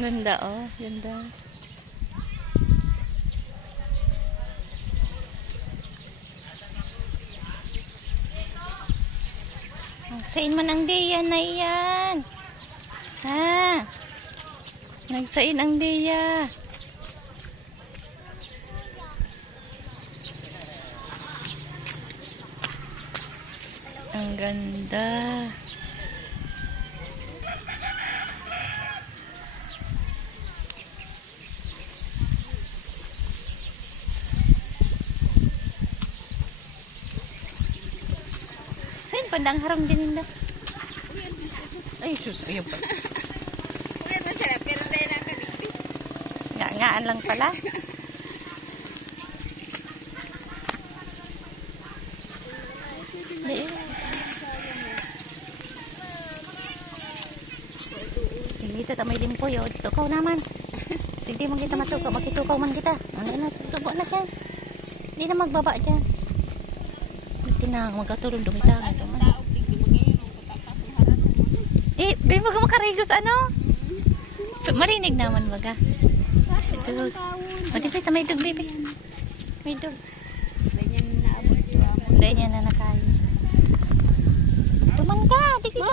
Ganda oh, ganda. Nagsain man ang Dea na iyan. Ha? Nagsain ang Dea. Ang ganda. Saan pandang haram din nila? Ay, sus, ayun pa. Nga-ngaan lang pala. Dito ta may limpoy o. Tukaw naman. Hindi mo kita matukaw. Makitukaw man kita. Ano na? Tukaw na dyan. Hindi na magbaba dyan. Hindi na. Magkatulong dumitang. Eh, di mo makarigos ano? Marinig naman baga. Dug. Dito ta may dug baby. May dug. Hindi niya na nakain. Tuman ka. Di ka